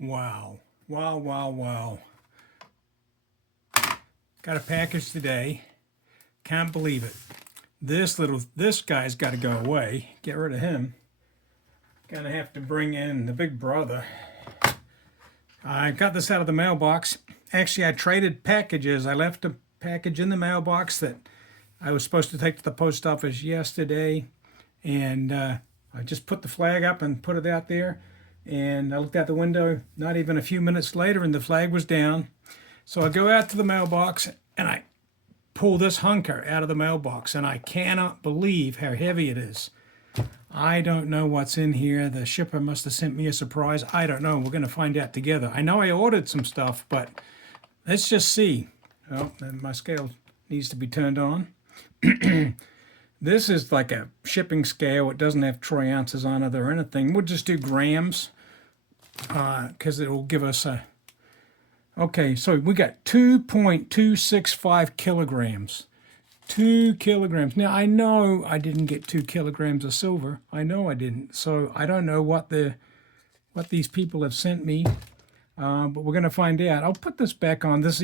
Wow. Wow, wow, wow. Got a package today. Can't believe it. This guy's got to go away. Get rid of him. Gonna have to bring in the big brother. I got this out of the mailbox. Actually, I traded packages. I left a package in the mailbox that I was supposed to take to the post office yesterday. And I just put the flag up and put it out there. And I looked out the window not even a few minutes later and the flag was down. So I go out to the mailbox and I pull this hunker out of the mailbox, and I cannot believe how heavy it is. I don't know what's in here. The shipper must have sent me a surprise. I don't know. We're going to find out together. I know I ordered some stuff, but let's just see. Oh, and my scale needs to be turned on. This is like a shipping scale. It doesn't have troy ounces on it or anything. We'll just do grams because it will give us a... Okay, so we got 2.265 kilograms. 2 kilograms. Now, I know I didn't get 2 kilograms of silver. I know I didn't. So I don't know what these people have sent me, but we're going to find out. I'll put this back on. This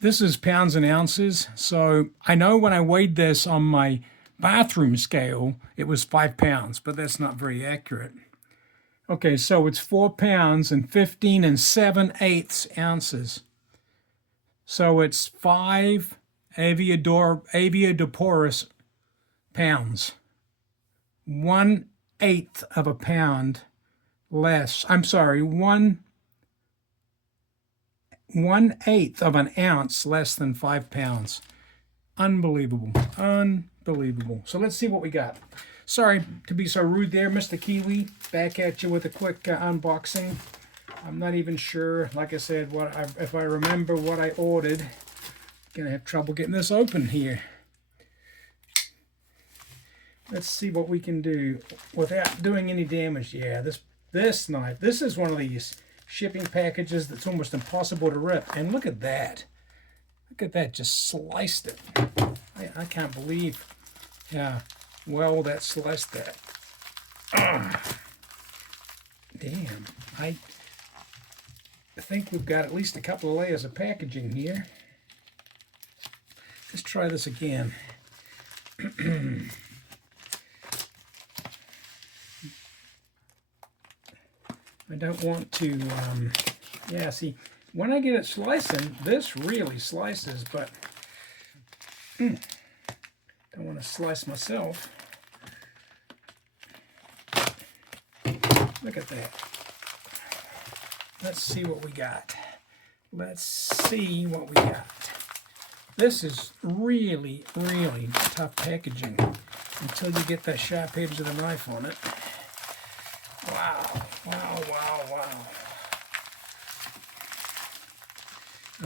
is pounds and ounces. So I know when I weighed this on my bathroom scale, it was 5 pounds, but that's not very accurate. Okay, so it's 4 pounds and 15 7/8 ounces. So it's 5 Aviadoporus pounds. 1/8 of a pound less. I'm sorry, 1/8 of an ounce less than 5 pounds. Unbelievable. Unbelievable. So let's see what we got. Sorry to be so rude there, Mr. Kiwi. Back at you with a quick unboxing. I'm not even sure, like I said, if I remember what I ordered. Gonna have trouble getting this open here. Let's see what we can do without doing any damage. Yeah, this knife. This is one of these shipping packages that's almost impossible to rip. And look at that. Look at that, just sliced it. I can't believe how well that sliced that. Damn. I think we've got at least a couple of layers of packaging here. Let's try this again. I don't want to, yeah, see, when I get it slicing, this really slices, but don't want to slice myself. Look at that. Let's see what we got. Let's see what we got. This is really, really tough packaging until you get that sharp edge of the knife on it. Wow, wow, wow, wow.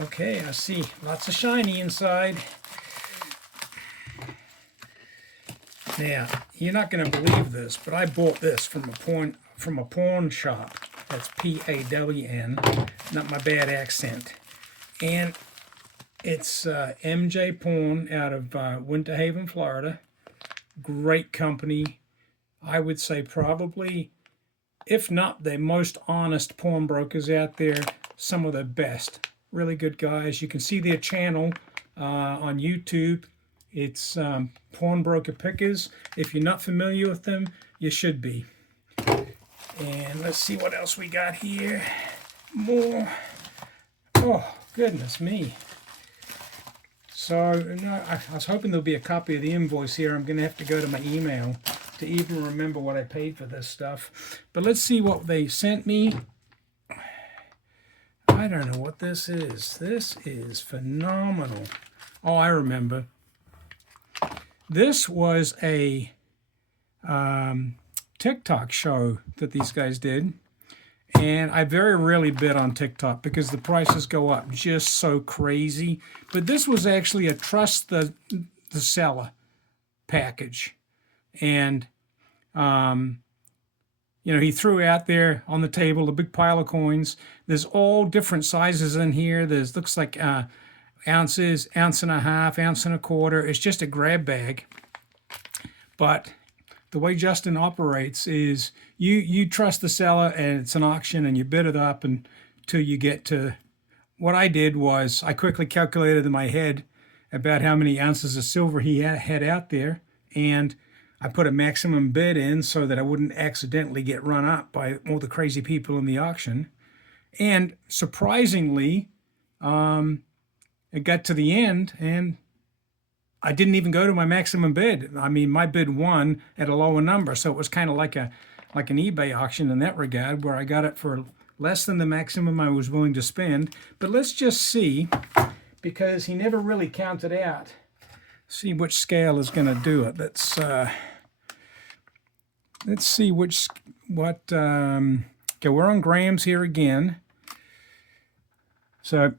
Okay, I see. Lots of shiny inside. Now, you're not going to believe this, but I bought this from a pawn shop. That's P-A-W-N, not my bad accent. And it's MJ Pawn out of Winter Haven, Florida. Great company. I would say probably, if not the most honest pawnbrokers out there, some of the best. Really good guys. You can see their channel on YouTube. It's Pawnbroker Pickers. If you're not familiar with them, you should be. And let's see what else we got here. More. Oh, goodness me. So, no, I was hoping there'll be a copy of the invoice here. I'm going to have to go to my email to even remember what I paid for this stuff. But let's see what they sent me. I don't know what this is. This is phenomenal. Oh, I remember. This was a TikTok show that these guys did. And I very rarely bid on TikTok because the prices go up just so crazy. But this was actually a trust the seller package. And, you know, he threw out there on the table a big pile of coins. There's all different sizes in here. There's looks like ounces, ounce and a half, ounce and a quarter. It's just a grab bag. But the way Justin operates is you trust the seller, and it's an auction, and you bid it up until you get to. What I did was I quickly calculated in my head about how many ounces of silver he had out there, and I put a maximum bid in so that I wouldn't accidentally get run up by all the crazy people in the auction. And surprisingly, it got to the end, and I didn't even go to my maximum bid. I mean, my bid won at a lower number, so it was kind of like an eBay auction in that regard, where I got it for less than the maximum I was willing to spend. But let's just see, because he never really counted out. See which scale is going to do it. Let's see what. Okay, we're on grams here again. So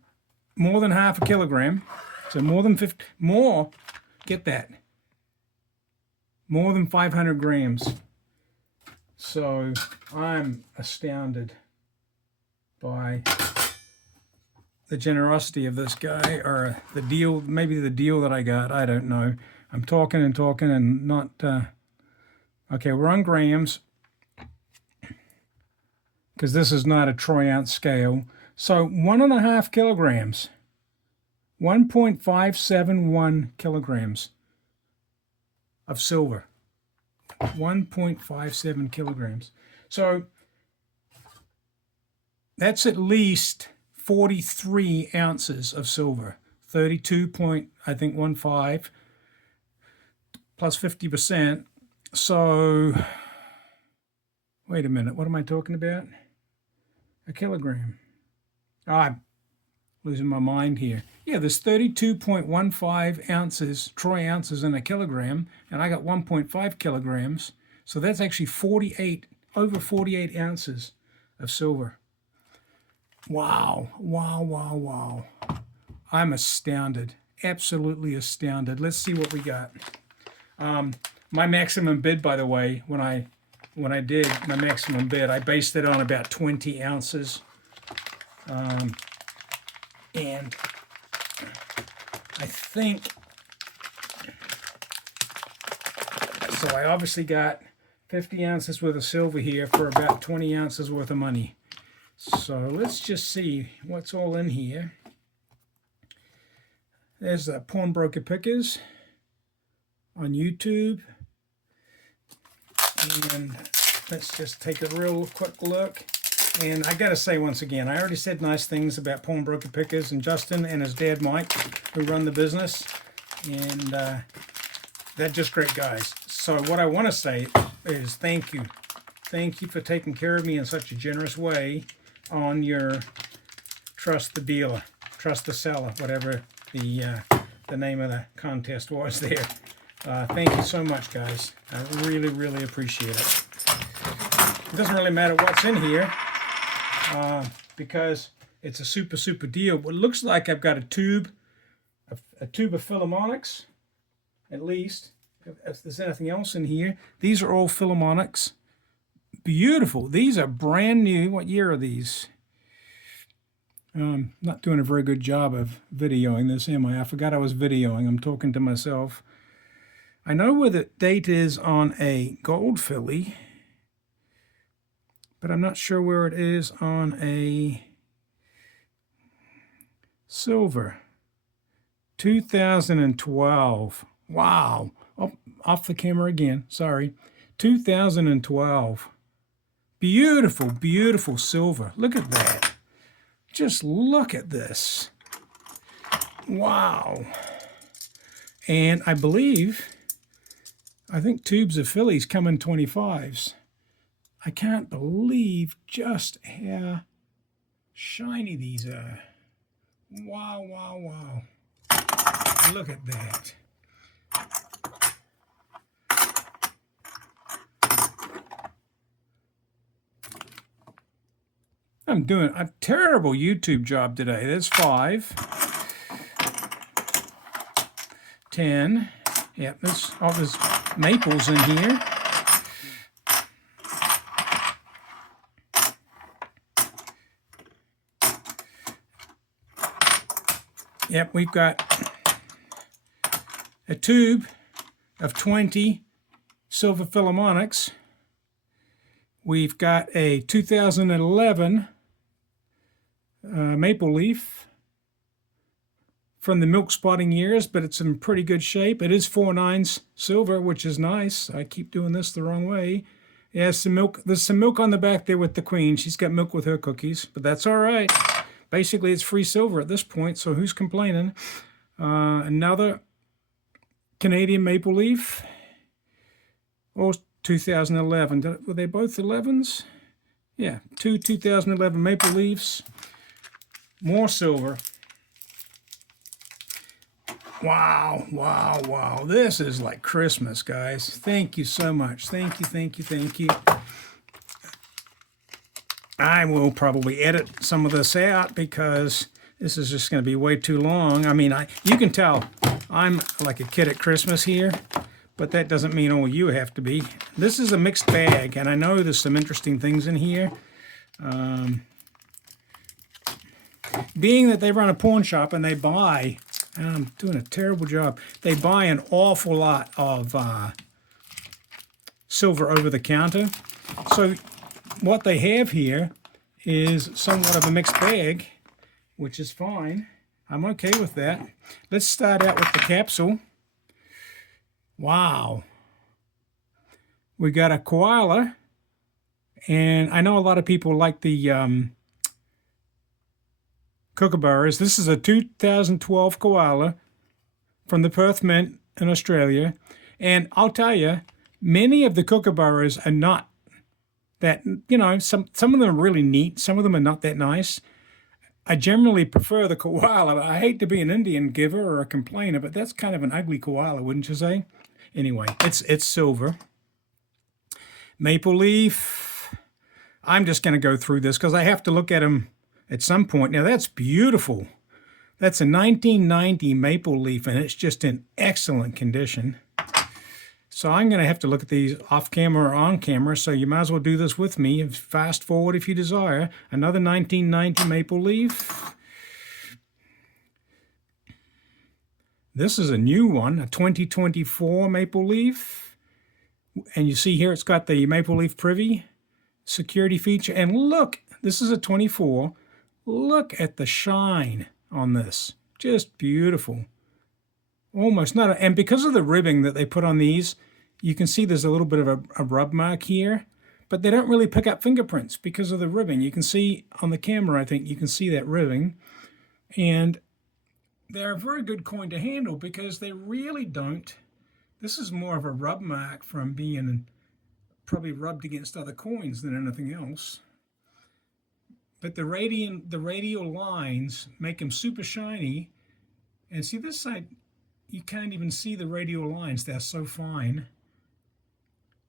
more than half a kilogram. So more than 50. More. Get that. More than 500 grams. So I'm astounded by the generosity of this guy, or the deal, maybe the deal that I got. I don't know. I'm talking and not. Okay, we're on grams, because this is not a troy ounce scale. So 1.5 kilograms. 1.571 kilograms of silver. 1.57 kilograms. So that's at least 43 ounces of silver. 32.15 plus 50%. So wait a minute, what am I talking about? A kilogram. I'm losing my mind here. Yeah, there's 32.15 ounces, troy ounces in a kilogram, and I got 1.5 kilograms. So that's actually over 48 ounces of silver. Wow, wow, wow, wow. I'm astounded, absolutely astounded. Let's see what we got. My maximum bid, by the way, when I did my maximum bid, I based it on about 20 ounces. And I think, so I obviously got 50 ounces worth of silver here for about 20 ounces worth of money. So let's just see what's all in here. There's the Pawnbroker Pickers on YouTube. And let's just take a real quick look. And I got to say once again, I already said nice things about Pawnbroker Pickers and Justin and his dad Mike, who run the business. And they're just great guys. So what I want to say is thank you. Thank you for taking care of me in such a generous way on your Trust the Dealer, Trust the Seller, whatever the name of the contest was there. Thank you so much, guys. I really, really appreciate it. It doesn't really matter what's in here, because it's a super deal. But it looks like I've got a tube of Philharmonics, at least. If there's anything else in here, these are all Philharmonics. Beautiful. These are brand new. What year are these? Not doing a very good job of videoing this, am I? I forgot I was videoing. I'm talking to myself. I know where the date is on a gold Philly, but I'm not sure where it is on a silver. 2012. Wow. Oh, off the camera again. Sorry. 2012. Beautiful, beautiful silver. Look at that. Just look at this. Wow. And I think tubes of Phillies come in 25s. I can't believe just how shiny these are. Wow, wow, wow. Look at that. I'm doing a terrible YouTube job today. There's 5. 10. Yep, there's all this maples in here. Yep, we've got a tube of 20 Silver Philharmonics. We've got a 2011 Maple Leaf from the milk spotting years, but it's in pretty good shape. It is 4/9 silver, which is nice. I keep doing this the wrong way. Yeah, some milk. There's some milk on the back there with the queen. She's got milk with her cookies, but that's all right. Basically, it's free silver at this point, so who's complaining? Another Canadian Maple Leaf. Oh, 2011. Were they both 11s? Yeah, two 2011 Maple Leafs. More silver. Wow, wow, wow. This is like Christmas, guys. Thank you so much. Thank you, thank you, thank you. I will probably edit some of this out because this is just going to be way too long. I mean, you can tell I'm like a kid at Christmas here, but that doesn't mean all you have to be. This is a mixed bag, and I know there's some interesting things in here. Being that they run a pawn shop and they buy, and I'm doing a terrible job, they buy an awful lot of silver over the counter. So what they have here is somewhat of a mixed bag, which is fine. I'm okay with that. Let's start out with the capsule. Wow. We got a koala, and I know a lot of people like the kookaburras. This is a 2012 koala from the Perth Mint in Australia, and I'll tell you, many of the kookaburras are not that, you know, some of them are really neat, some of them are not that nice. I generally prefer the koala. I hate to be an Indian giver or a complainer, but that's kind of an ugly koala, wouldn't you say? Anyway, it's silver. Maple Leaf. I'm just going to go through this because I have to look at them at some point. Now, that's beautiful. That's a 1990 Maple Leaf, and it's just in excellent condition. So I'm going to have to look at these off camera or on camera, so you might as well do this with me. Fast forward if you desire. Another 1990 Maple Leaf. This is a new one, a 2024 Maple Leaf. And you see here it's got the Maple Leaf Privy security feature. And look, this is a 24. Look at the shine on this. Just beautiful. Almost not, and because of the ribbing that they put on these, you can see there's a little bit of a rub mark here, but they don't really pick up fingerprints because of the ribbing. You can see on the camera, I think you can see that ribbing, and they're a very good coin to handle because they really don't. This is more of a rub mark from being probably rubbed against other coins than anything else. But the radial lines make them super shiny, and see this side, you can't even see the radial lines. They're so fine.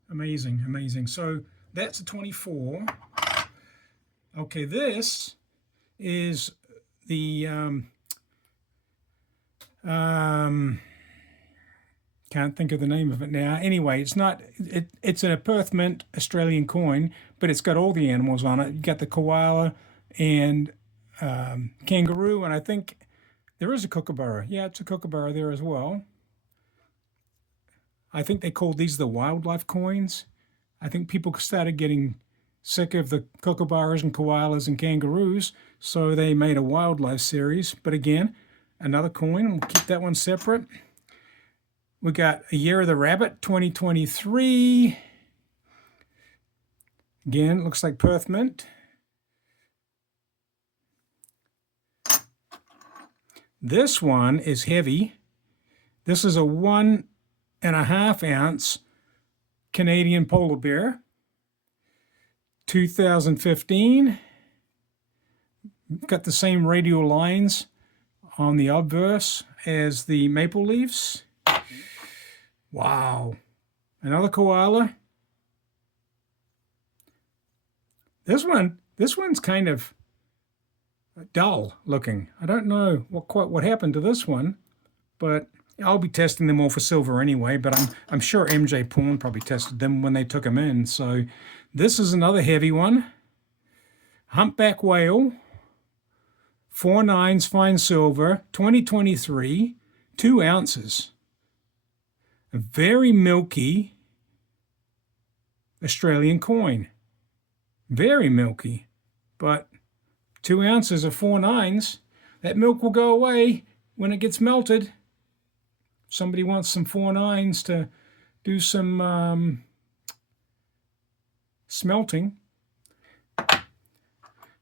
Amazing, amazing. So that's a 24. Okay, this is the can't think of the name of it now. Anyway, it's a Perth Mint Australian coin, but it's got all the animals on it. You got the koala and kangaroo, and I think there is a kookaburra. Yeah, it's a kookaburra there as well. I think they called these the wildlife coins. I think people started getting sick of the kookaburras and koalas and kangaroos, so they made a wildlife series. But again, another coin. We'll keep that one separate. We got a Year of the Rabbit, 2023. Again, looks like Perth Mint. This one is heavy. This is a 1.5 ounce Canadian polar bear, 2015. Got the same radial lines on the obverse as the Maple Leafs. Wow. Another koala. This one's kind of dull looking. I don't know what happened to this one, but I'll be testing them all for silver anyway, but I'm sure MJ Pawn probably tested them when they took them in. So this is another heavy one. Humpback whale, 4/9 fine silver, 2023, 2 ounces. Very milky, Australian coin. Very milky, but 2 ounces of 4/9. That milk will go away when it gets melted. Somebody wants some 4/9 to do some smelting.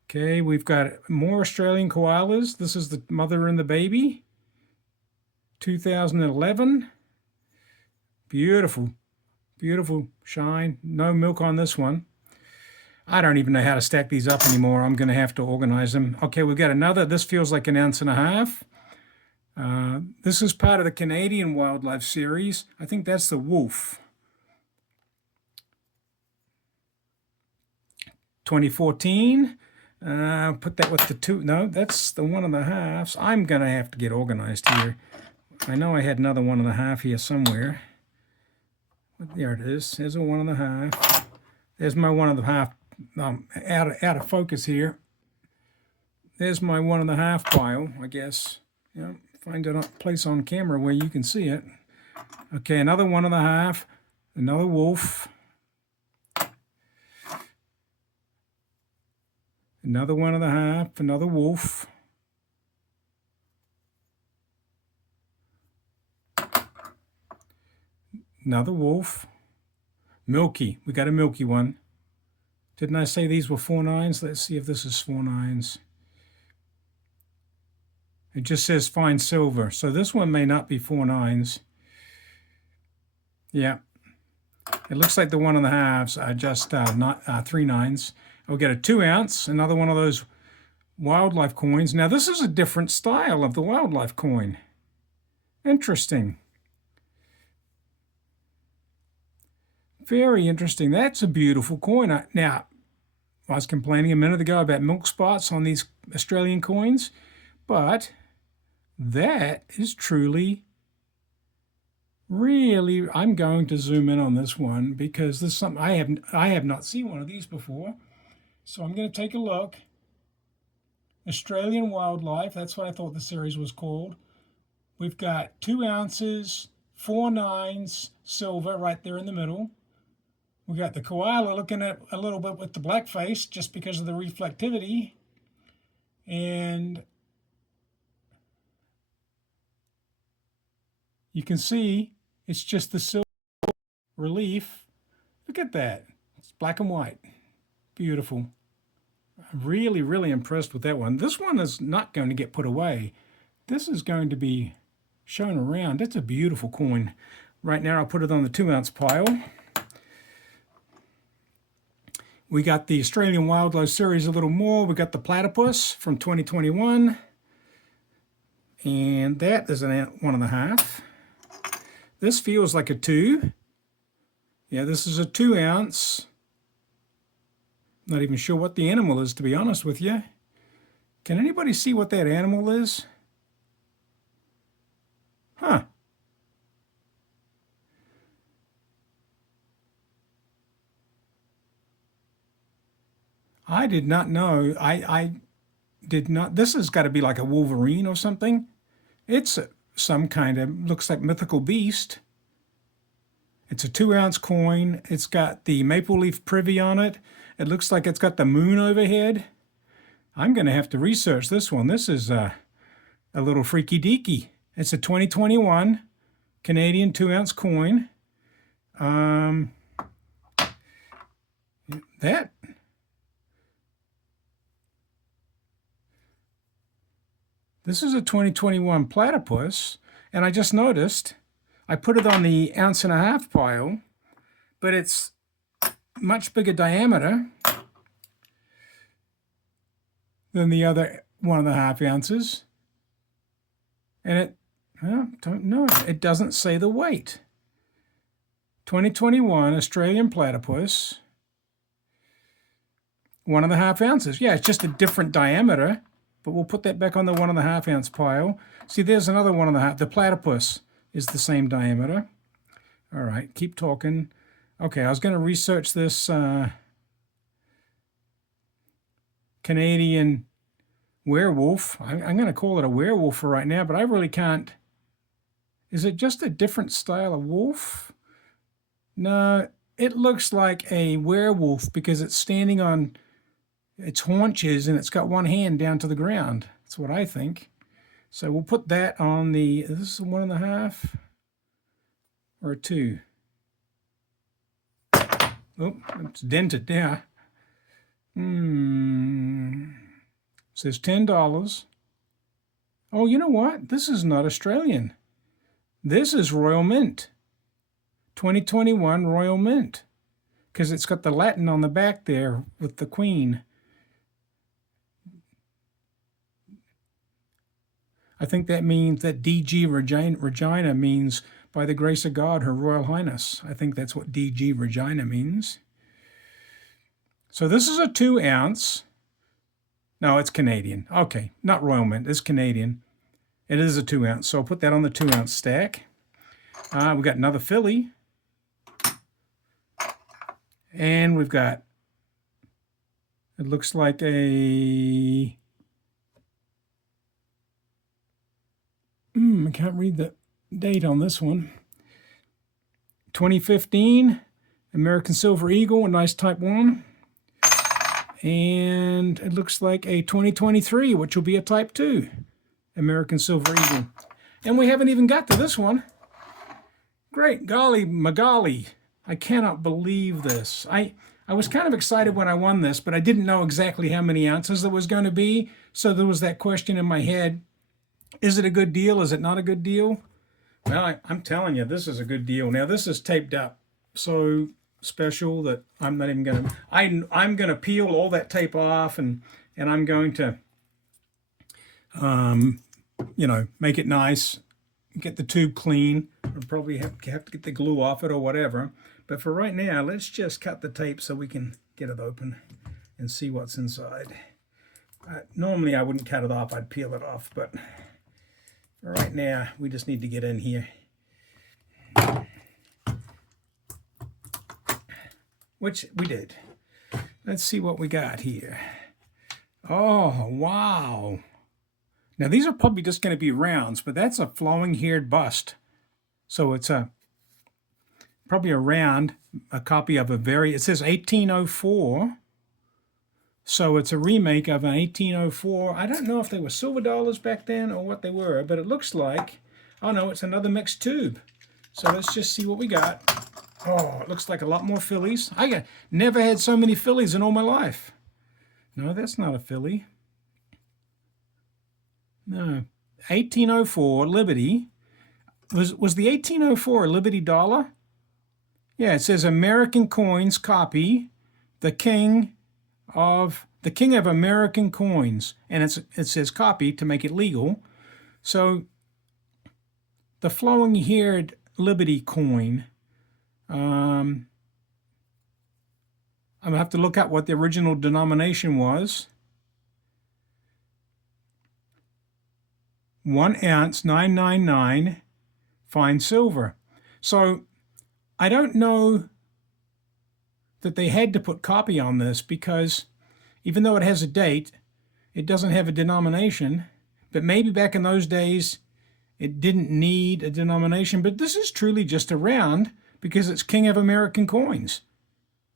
Okay, we've got more Australian koalas. This is the mother and the baby. 2011. Beautiful, beautiful shine. No milk on this one. I don't even know how to stack these up anymore. I'm going to have to organize them. Okay, we've got another. This feels like 1.5 ounces. This is part of the Canadian Wildlife Series. I think that's the wolf. 2014. Put that with the 2. No, that's the 1.5. I'm going to have to get organized here. I know I had another 1.5 here somewhere. There it is. There's a 1.5. There's my 1.5. Out of focus here. There's my 1.5 pile, I guess. Yeah, find a place on camera where you can see it. Okay, another 1.5. Another wolf. Another 1.5. Another wolf. Another wolf. Milky. We got a milky one. Didn't I say these were 4/9? Let's see if this is 4/9. It just says fine silver. So this one may not be 4/9. Yeah. It looks like the 1.5s are just not 3/9. We'll get a 2 ounce, another one of those wildlife coins. Now this is a different style of the wildlife coin. Interesting. Very interesting. That's a beautiful coin. Now, I was complaining a minute ago about milk spots on these Australian coins, but that is truly, really, I'm going to zoom in on this one because this is something I have not seen one of these before. So I'm going to take a look. Australian Wildlife, that's what I thought the series was called. We've got 2 ounces, 4/9 silver right there in the middle. We got the koala looking at a little bit with the black face just because of the reflectivity. And you can see it's just the silver relief. Look at that. It's black and white. Beautiful. I'm really, really impressed with that one. This one is not going to get put away. This is going to be shown around. That's a beautiful coin. Right now I'll put it on the 2 ounce pile. We got the Australian Wildlife Series a little more. We got the platypus from 2021. And that is a 1.5. This feels like a 2. Yeah, this is a 2 ounce. Not even sure what the animal is, to be honest with you. Can anybody see what that animal is? Huh. I did not know. I did not. This has got to be like a Wolverine or something. It's some kind of, looks like mythical beast. It's a 2 ounce coin. It's got the maple leaf privy on it. It looks like it's got the moon overhead. I'm going to have to research this one. This is a little freaky deaky. It's a 2021 Canadian 2 ounce coin. This is a 2021 platypus, and I just noticed I put it on the 1.5 ounce pile, but it's much bigger diameter than the other 1.5 ounces. And it, well, don't know, it doesn't say the weight. 2021 Australian platypus, 1.5 ounces. Yeah, it's just a different diameter, but we'll put that back on the 1.5 ounce pile. See, there's another 1.5. The platypus is the same diameter. All right, keep talking. Okay, I was going to research this Canadian werewolf. I'm going to call it a werewolf for right now, but I really can't. Is it just a different style of wolf? No, it looks like a werewolf because it's standing on its haunches and it's got one hand down to the ground. That's what I think. So we'll put that on the, this is 1.5 or a 2. Oh, it's dented now. Says $10. Oh, you know what? This is not Australian. This is Royal Mint. 2021 Royal Mint. Because it's got the Latin on the back there with the Queen. I think that means that DG Regina means by the grace of God, Her Royal Highness. I think that's what DG Regina means. So this is a 2 ounce. No, it's Canadian. Okay, not Royal Mint, it's Canadian. It is a 2 ounce, so I'll put that on the 2 ounce stack. We got another filly. And we've got, it looks like a, I can't read the date on this one. 2015 American Silver Eagle, a nice Type 1. And it looks like a 2023, which will be a Type 2 American Silver Eagle. And we haven't even got to this one. Great golly magali. I cannot believe this. I was kind of excited when I won this, but I didn't know exactly how many ounces there was going to be. So there was that question in my head. Is it a good deal? Is it not a good deal? Well, I'm telling you, this is a good deal. Now, this is taped up so special that I'm not even going to... I'm going to peel all that tape off, and I'm going to, you know, make it nice, get the tube clean. I'll probably have to get the glue off it or whatever. But for right now, let's just cut the tape so we can get it open and see what's inside. Normally, I wouldn't cut it off. I'd peel it off, but... right now, we just need to get in here. Which we did. Let's see what we got here. Oh, wow. Now, these are probably just going to be rounds, but that's a flowing-haired bust. So it's probably a round, a copy of a very, it says 1804. So it's a remake of an 1804. I don't know if they were silver dollars back then or what they were, but it looks like, oh no, it's another mixed tube. So let's just see what we got. Oh, it looks like a lot more fillies. I never had so many fillies in all my life. No, that's not a filly. No, 1804 Liberty. Was the 1804 a Liberty dollar? Yeah, it says American coins copy, the King of American coins, and it says copy to make it legal. So the flowing-haired Liberty coin, I'm gonna have to look at what the original denomination was. 1 ounce 999 fine silver. So I don't know that they had to put copy on this, because even though it has a date, it doesn't have a denomination. But maybe back in those days, it didn't need a denomination. But this is truly just a round because it's King of American coins,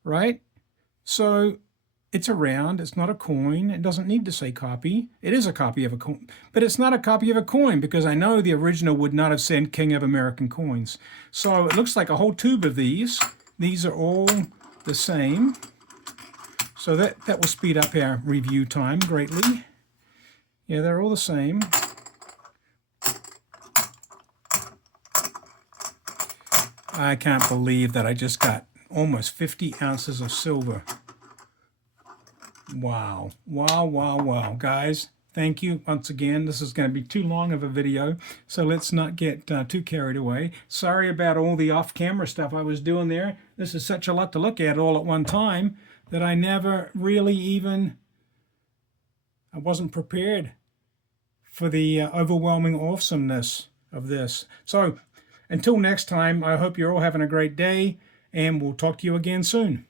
right? So it's a round. It's not a coin. It doesn't need to say copy. It is a copy of a coin, but it's not a copy of a coin because I know the original would not have said King of American coins. So it looks like a whole tube of these. These are all the same. So that will speed up our review time greatly. Yeah, they're all the same. I can't believe that I just got almost 50 ounces of silver. Wow. Wow, wow, wow. Guys, thank you once again. This is going to be too long of a video, so let's not get too carried away. Sorry about all the off-camera stuff I was doing there. This is such a lot to look at all at one time that I never really even, I wasn't prepared for the overwhelming awesomeness of this. So until next time, I hope you're all having a great day, and we'll talk to you again soon.